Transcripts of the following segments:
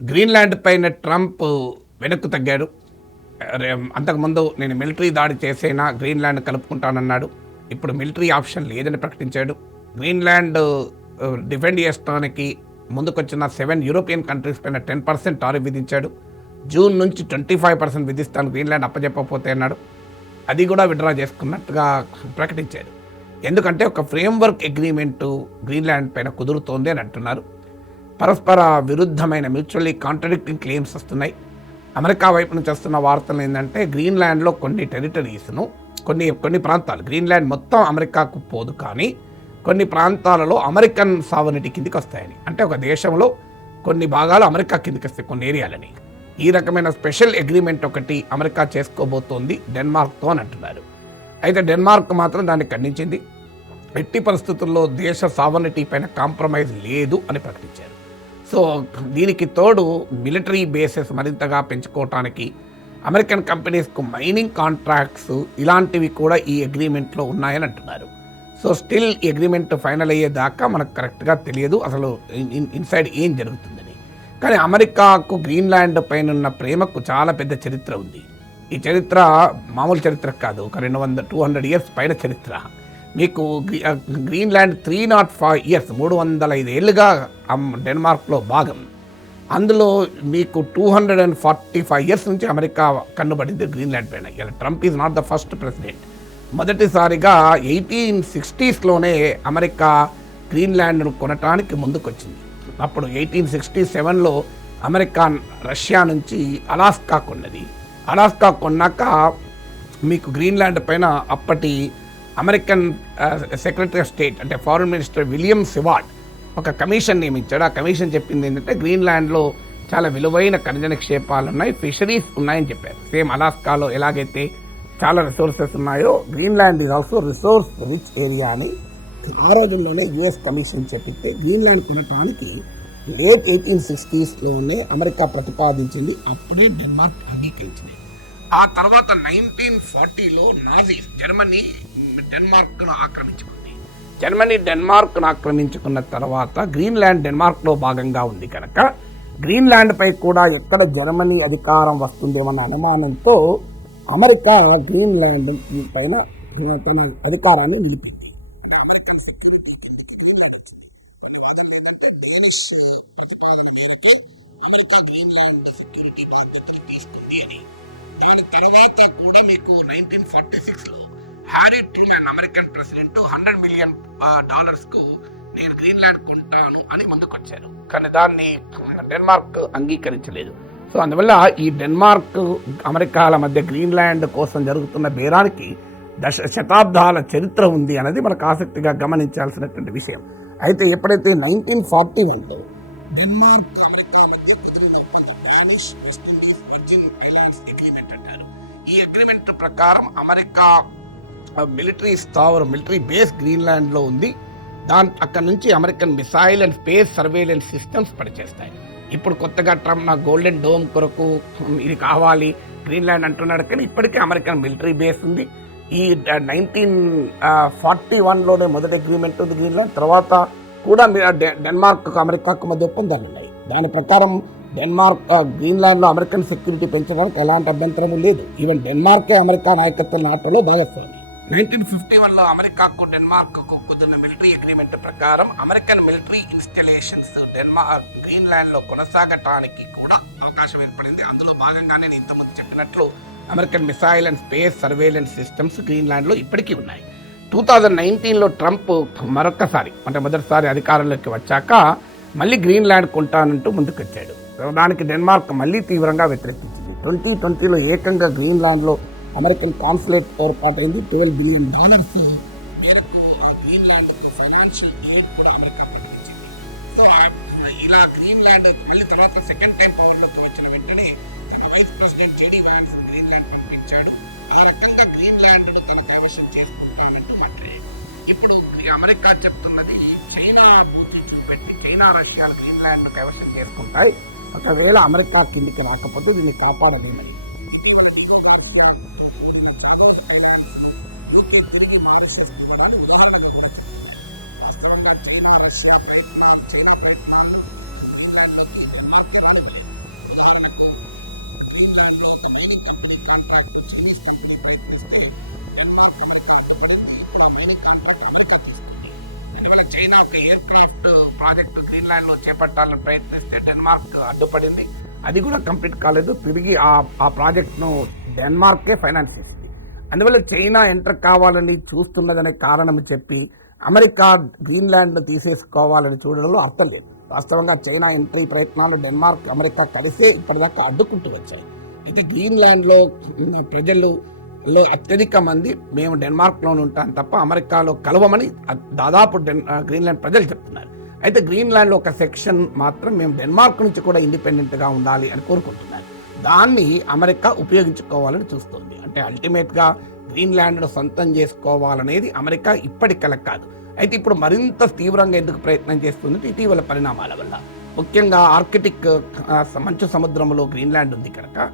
Greenland పైన Trump వెనక్కు తగ్గాడు. అంతకుముందు నేను మిలిటరీ దాడి చేసైనా గ్రీన్లాండ్ కలుపుకుంటానన్నాడు. ఇప్పుడు మిలిటరీ ఆప్షన్ లేదని ప్రకటించాడు. గ్రీన్లాండ్ డిఫెండ్ చేయడానికి ముందుకొచ్చిన 7 యూరోపియన్ కంట్రీస్ పైన 10% టారిఫ్ విధించాడు. జూన్ నుంచి 25% విధిస్తాను గ్రీన్లాండ్ అప్పచెప్పకపోతే అన్నాడు. అది కూడా విత్డ్రా చేసుకున్నట్టుగా ప్రకటించాడు. ఎందుకంటే ఒక ఫ్రేమ్వర్క్ అగ్రిమెంటు గ్రీన్లాండ్ పైన కుదురుతోంది అని అంటున్నారు. పరస్పర విరుద్ధమైన మ్యూచువల్లీ కాంట్రడిక్టింగ్ క్లెయిమ్స్ వస్తున్నాయి. అమెరికా వైపు నుంచి వస్తున్న వార్తలు ఏంటంటే గ్రీన్లాండ్లో కొన్ని టెరిటరీస్ను కొన్ని ప్రాంతాలు, గ్రీన్లాండ్ మొత్తం అమెరికాకు పోదు కానీ కొన్ని ప్రాంతాలలో అమెరికన్ సావనిటీ కిందికి వస్తాయని, అంటే ఒక దేశంలో కొన్ని భాగాలు అమెరికా కిందికి వస్తాయి కొన్ని ఏరియాలని. ఈ రకమైన స్పెషల్ అగ్రిమెంట్ ఒకటి అమెరికా చేసుకోబోతోంది డెన్మార్క్తో అని అంటున్నారు. అయితే డెన్మార్క్ మాత్రం దాన్ని ఖండించింది. ఎట్టి పరిస్థితుల్లో దేశ సావనిటీ పైన కాంప్రమైజ్ లేదు అని ప్రకటించారు. సో దీనికి తోడు మిలిటరీ బేసెస్ మరింతగా పెంచుకోవటానికి అమెరికన్ కంపెనీస్కు మైనింగ్ కాంట్రాక్ట్స్ ఇలాంటివి కూడా ఈ అగ్రిమెంట్లో ఉన్నాయని అంటున్నారు. సో స్టిల్ ఈ అగ్రిమెంట్ ఫైనల్ అయ్యేదాకా మనకు కరెక్ట్గా తెలియదు అసలు ఇన్సైడ్ ఏం జరుగుతుందని. కానీ అమెరికాకు గ్రీన్లాండ్ పైన ఉన్న ప్రేమకు చాలా పెద్ద చరిత్ర ఉంది. ఈ చరిత్ర మామూలు చరిత్ర కాదు, ఒక 200-200 ఇయర్స్ పైన చరిత్ర. మీకు గ్రీన్లాండ్ 305 ఇయర్స్ 305 ఏళ్ళుగా డెన్మార్క్లో భాగం. అందులో మీకు 245 ఇయర్స్ నుంచి అమెరికా కన్నుబడింది గ్రీన్లాండ్ పైన. ఇలా Trump is not the first president. మొదటిసారిగా 1860స్లోనే అమెరికా గ్రీన్లాండ్ను కొనటానికి ముందుకొచ్చింది. అప్పుడు 1867లో అమెరికా రష్యా నుంచి అలాస్కా కొన్నది. అలాస్కా కొన్నాక మీకు గ్రీన్లాండ్ పైన అప్పటి అమెరికన్ సెక్రటరీ ఆఫ్ స్టేట్ అంటే ఫారిన్ మినిస్టర్ విలియం సివార్డ్ ఒక కమిషన్ నియమించాడు. ఆ కమిషన్ చెప్పింది ఏంటంటే గ్రీన్లాండ్లో చాలా విలువైన ఖనిజ నిక్షేపాలు ఉన్నాయి, ఫిషరీస్ ఉన్నాయని చెప్పారు. సేమ్ అలాస్కాలో ఎలాగైతే చాలా రిసోర్సెస్ ఉన్నాయో Greenland is also resource rich area అని ఆ రోజుల్లోనే యుఎస్ కమిషన్ చెప్పితే గ్రీన్లాండ్ కొనటానికి లేట్ 1860స్లోనే అమెరికా ప్రతిపాదించింది. అప్పుడే డెన్మార్క్ అంగీకరించింది. ఆ తర్వాత 1940లో నాజీస్ జర్మనీ డెన్మార్క్ను ఆక్రమించుకుంది. జర్మనీ డెన్మార్క్ను ఆక్రమించుకున్న తర్వాత గ్రీన్లాండ్ డెన్మార్క్లో భాగంగా ఉంది కనుక గ్రీన్లాండ్పై కూడా ఎక్కడ జర్మనీ అధికారం వస్తుందేమన్న అనుమానంతో అమెరికా గ్రీన్లాండ్ పైన తన అధికారాన్ని నిలిపింది. అంటే అమెరికన్ సెక్యూరిటీ కిందికి గ్రీన్లాండ్ వచ్చింది. కొన్ని వాదనలు ఏంటంటే డేనిష్ ప్రతిపాదన మేరకే అమెరికా గ్రీన్లాండ్ సెక్యూరిటీ బాధ్యతలు తీసుకుంది అని. దాని తర్వాత కూడా మీకు 1946లో Harry Truman American president $100 million నేను గ్రీన్లాండ్ కొంటాను అని ముందుకొచ్చారు. కానీ దాన్ని డెన్మార్క్ అంగీకరించలేదు. సో అందువల్ల ఈ డెన్మార్క్ అమెరికాల మధ్య గ్రీన్లాండ్ కోసం జరుగుతున్న బేరానికి శతాబ్దాల చరిత్ర ఉంది అనేది మనకు ఆసక్తిగా గమనించాల్సినటువంటి విషయం. అయితే ఎప్పుడైతే 1941లో డెన్మార్క్ అమెరికా మధ్య కుదిరిన ఒప్పందం Danish west Indies virgin islands agreement అంటారు. ఈ అగ్రిమెంట్ ప్రకారం అమెరికా మిలిటరీ బేస్ గ్రీన్లాండ్లో ఉంది. అక్కడి నుంచి American missile and space surveillance systems పనిచేస్తాయి. ఇప్పుడు కొత్తగా ట్రంప్ నా గోల్డెన్ డోమ్ కొరకు ఇది కావాలి గ్రీన్లాండ్ అంటున్నాడు, కానీ ఇప్పటికే అమెరికన్ మిలిటరీ బేస్ ఉంది. ఈ 1941లోనే మొదటి అగ్రిమెంట్ ఉంది గ్రీన్లాండ్. తర్వాత కూడా డెన్మార్క్ అమెరికాకు మధ్య ఒప్పందాలు ఉన్నాయి. దాని ప్రకారం గ్రీన్లాండ్లో అమెరికన్ సెక్యూరిటీ పెంచడానికి ఎలాంటి అభ్యంతరము లేదు. ఈవెన్ డెన్మార్కే అమెరికా నాయకత్వ నాటోలో భాగస్వామి. 1951లో అమెరికాకు డెన్మార్క్కు కుదిరిన మిలిటరీ అగ్రిమెంట్ ప్రకారం అమెరికన్ మిలిటరీ ఇన్స్టలేషన్స్ గ్రీన్లాండ్లో కొనసాగటానికి కూడా అవకాశం ఏర్పడింది. అందులో భాగంగానే నేను ఇంతకుముందు చెప్పినట్లు American missile and space surveillance systems గ్రీన్లాండ్లో ఇప్పటికీ ఉన్నాయి. 2019లో ట్రంప్ మొదటిసారి అధికారంలోకి వచ్చాక మళ్ళీ గ్రీన్లాండ్ కొంటానంటూ ముందుకొచ్చాడు. దానికి డెన్మార్క్ మళ్ళీ తీవ్రంగా వ్యతిరేకించింది. 2020లో ఏకంగా గ్రీన్లాండ్లో అమెరికన్ కాన్సులేట్ ఏర్పాటైంది. $12 బిలియన్ మేరకు ఆ గ్రీన్లాండ్కు ఫైనాన్షియల్ ఎయిడ్ కూడా అమెరికా ప్రకటించింది. సో ఇలా గ్రీన్లాండ్ మళ్ళీ తర్వాత సెకండ్ టైం పవర్లోకి వచ్చిన వెంటనే తన vice president JD Vance Greenland పంపించాడు. ఆ రకంగా గ్రీన్లాండ్ను తన కైవశం చేసుకుంటానంటూ మాట్లాడాడు. ఇప్పుడు అమెరికా చెప్తున్నది చైనా బూచి చూపెట్టి చైనా రష్యాలు గ్రీన్లాండ్ను కైవశం చేసుకుంటాయి, ఒకవేళ అమెరికా కిందికి రాకపోతే దీన్ని కాపాడలేమని. ఇటీవల డిగో గార్షియాతో కూడిన చాగోస్ ఐలాండ్స్ను యూకే తిరిగి మారిషస్కి ఇవ్వడాన్ని ఉదాహరణగా కూడా చెప్తున్నాడు. వాస్తవంగా చైనా ప్రయత్నాలను గ్రీన్లాండ్లోకి డెన్మార్కే రానివ్వలేదు. ఇప్పుడు ఉదాహరణకు గ్రీన్లాండ్లో ఒక mining company contract Chinese company ప్రయత్నిస్తే డెన్మార్క్ అమెరికా అడ్డుపడింది. ఇప్పుడు ఆ మైనింగ్ కాంట్రాక్ట్ అమెరికా తీసుకుంది. అందువల్ల చైనా ఒక ఎయిర్ క్రాఫ్ట్ ప్రాజెక్టు గ్రీన్లాండ్లో చేపట్టాలని ప్రయత్నిస్తే డెన్మార్క్ అడ్డుపడింది. అది కూడా కంప్లీట్ కాలేదు. తిరిగి ఆ ప్రాజెక్ట్ను డెన్మార్కే ఫైనాన్స్ చేసింది. అందువల్ల చైనా ఎంటర్ కావాలని చూస్తున్నదనే కారణం చెప్పి అమెరికా గ్రీన్లాండ్ను తీసేసుకోవాలని చూడడంలో అర్థం లేదు. వాస్తవంగా చైనా ఎంట్రీ ప్రయత్నాలు డెన్మార్క్ అమెరికా కలిసే ఇప్పటిదాకా అడ్డుకుంటూ వచ్చాయి. అయితే గ్రీన్లాండ్లో ప్రజల్లో అత్యధిక మంది మేము డెన్మార్క్లోనే ఉంటాం తప్ప అమెరికాలో కలవమని దాదాపు గ్రీన్లాండ్ ప్రజలు చెప్తున్నారు. అయితే గ్రీన్లాండ్లో ఒక సెక్షన్ మాత్రం మేము డెన్మార్క్ నుంచి కూడా ఇండిపెండెంట్గా ఉండాలి అని కోరుకుంటున్నారు. దాన్ని అమెరికా ఉపయోగించుకోవాలని చూస్తోంది. అంటే అల్టిమేట్గా గ్రీన్లాండ్ను సొంతం చేసుకోవాలనేది అమెరికా ఇప్పటికల కాదు. అయితే ఇప్పుడు మరింత తీవ్రంగా ఎందుకు ప్రయత్నం చేస్తుంది ఇటీవల పరిణామాల వల్ల. ముఖ్యంగా ఆర్కిటిక్ మంచు సముద్రంలో గ్రీన్లాండ్ ఉంది కనుక,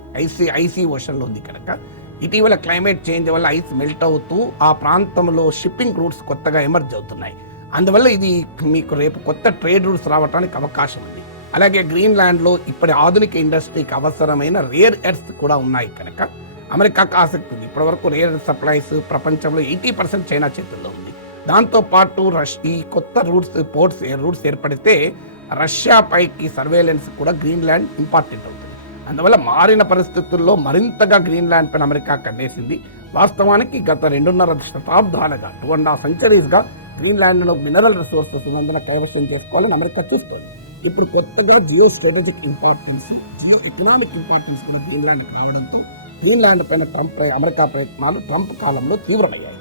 ఐసీ ఓషన్లో ఉంది కనుక ఇటీవల క్లైమేట్ చేంజ్ వల్ల ఐస్ మెల్ట్ అవుతూ ఆ ప్రాంతంలో షిప్పింగ్ రూట్స్ కొత్తగా ఎమర్జ్ అవుతున్నాయి. అందువల్ల ఇది మీకు రేపు కొత్త ట్రేడ్ రూట్స్ రావడానికి అవకాశం ఉంది. అలాగే గ్రీన్లాండ్లో ఇప్పటి ఆధునిక ఇండస్ట్రీకి అవసరమైన రేర్ ఎర్త్స్ కూడా ఉన్నాయి కనుక అమెరికాకు ఆసక్తి ఉంది. ఇప్పటివరకు రేర్ ఎర్త్ సప్లైస్ ప్రపంచంలో 80% చైనా చేతుల్లో ఉంది. దాంతోపాటు ఈ కొత్త ఎయిర్ రూట్స్ ఏర్పడితే రష్యా పైకి సర్వేలెన్స్ కూడా గ్రీన్లాండ్ ఇంపార్టెంట్ అవుతుంది. అందువల్ల మారిన పరిస్థితుల్లో మరింతగా గ్రీన్లాండ్ పైన అమెరికా కన్నేసింది. వాస్తవానికి గత 2.5 శతాబ్దాలుగా 2.5 centuries గ్రీన్లాండ్ను మినరల్ రిసోర్సెస్ ఉన్నందున కైవశం చేసుకోవాలని అమెరికా చూస్తోంది. ఇప్పుడు కొత్తగా geostrategic importance, geoeconomic importance కూడా గ్రీన్లాండ్కి రావడంతో గ్రీన్లాండ్ పైన అమెరికా ప్రయత్నాలు ట్రంప్ కాలంలో తీవ్రమయ్యాయి.